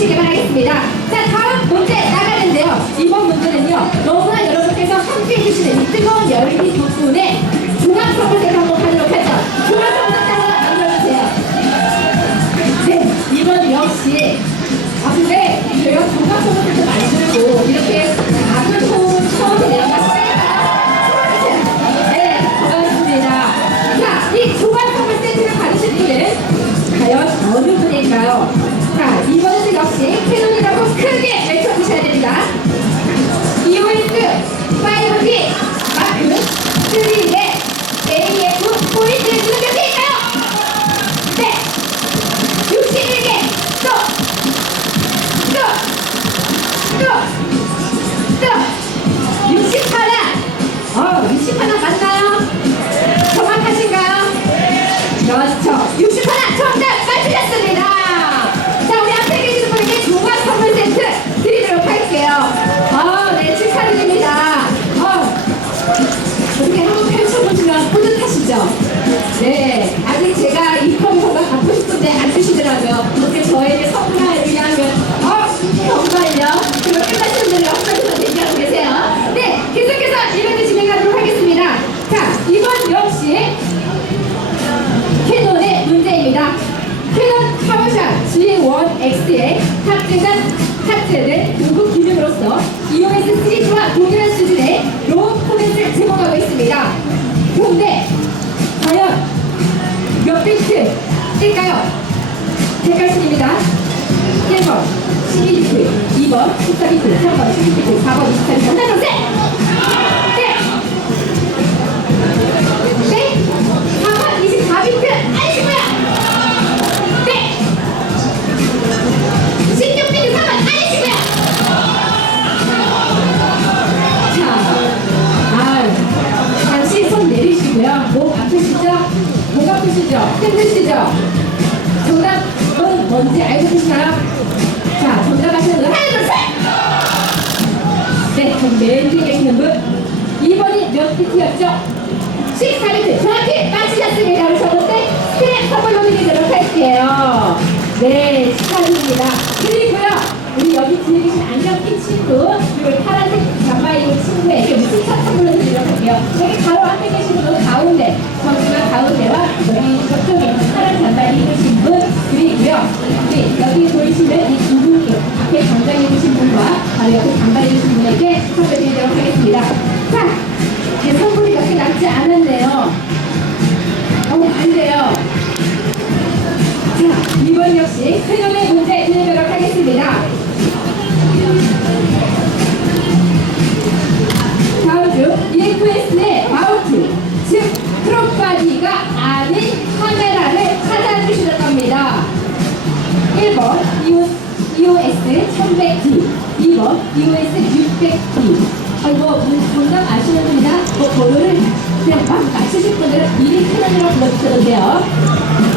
해주시기만 하겠습니다. 자, 다음 문제 나가는데요. 이번 문제는요. 너무나 여러분께서 함께 해주시는 뜨거운 열기 분 Так, і всіх 비트일까요? 객관식입니다. 1번 12비트, 2번 14비트, 3번 16비트, 4번 24비트. 뭔지 알고 계시나요? 자, 정답하시는 분 하나, 둘, 셋! 네, 그럼 맨 뒤에 계시는 분 2번이 몇 비트였죠? 14비트 정확히 맞히셨습니다. 그러셨는데 스크랩 선물로 드리도록 할게요. 네, 축하드립니다. 그리고요. 우리 여기 뒤에 계신 안경 낀 친구 그리고 파란색 잠바 입은 친구에게 무슨 차 선물로 드리도록 할게요. 하겠습니다. 자, 제 선물이 몇개 남지 않았네요. 어, 안 돼요. 자, 이번 역시 클럽의 문제 드리도록 하겠습니다. 다음 중 EFS의 마우트, 즉 크롭바디가 아닌 카메라를 찾아주실 겁니다. 1번 EOS 1100D, 2번 EOS 600D. 아이고, 뭐, 정답 아시는 분이나 뭐 번호를 그냥 막 맞추실 분들은 미리 큰언니로 불러주셔도 돼요.